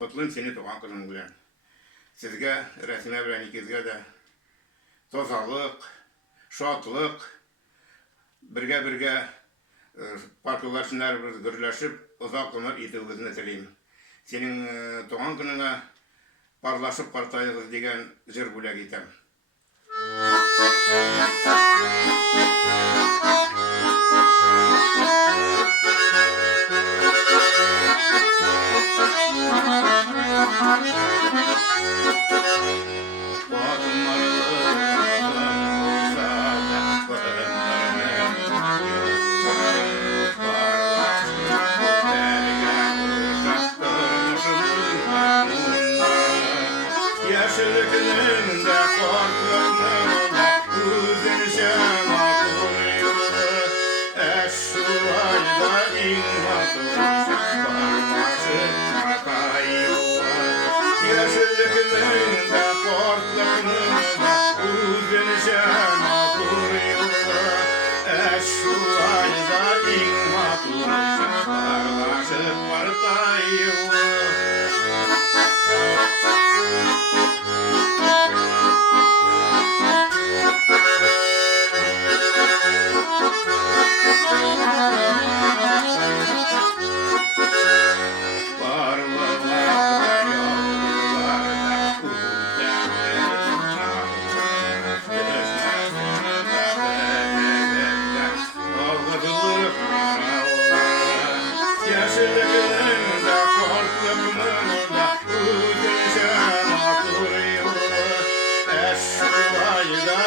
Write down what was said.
Kutluyorum seni tuğan kılın bilen. Sizge, resime bilen ikizge de tozalık, şatlık, birge parkılaşınlar gürleşip uzak ömür itiğinizni tileyim. Senin tuğan kılına parlaşıp partayığız degen jir bulak item. Yaşlılıklarında korklarında üzerişeme koyuyor. Eşsuayda inmatoluşa parmaşı kayıyor. Yaşlılıklarında korklarında üzerişeme koyuyor. Eşsuayda inmatoluşa parmaşı kayıyor. Yaşlılıklarında korklarında üzerişeme koyuyor. Eşsuayda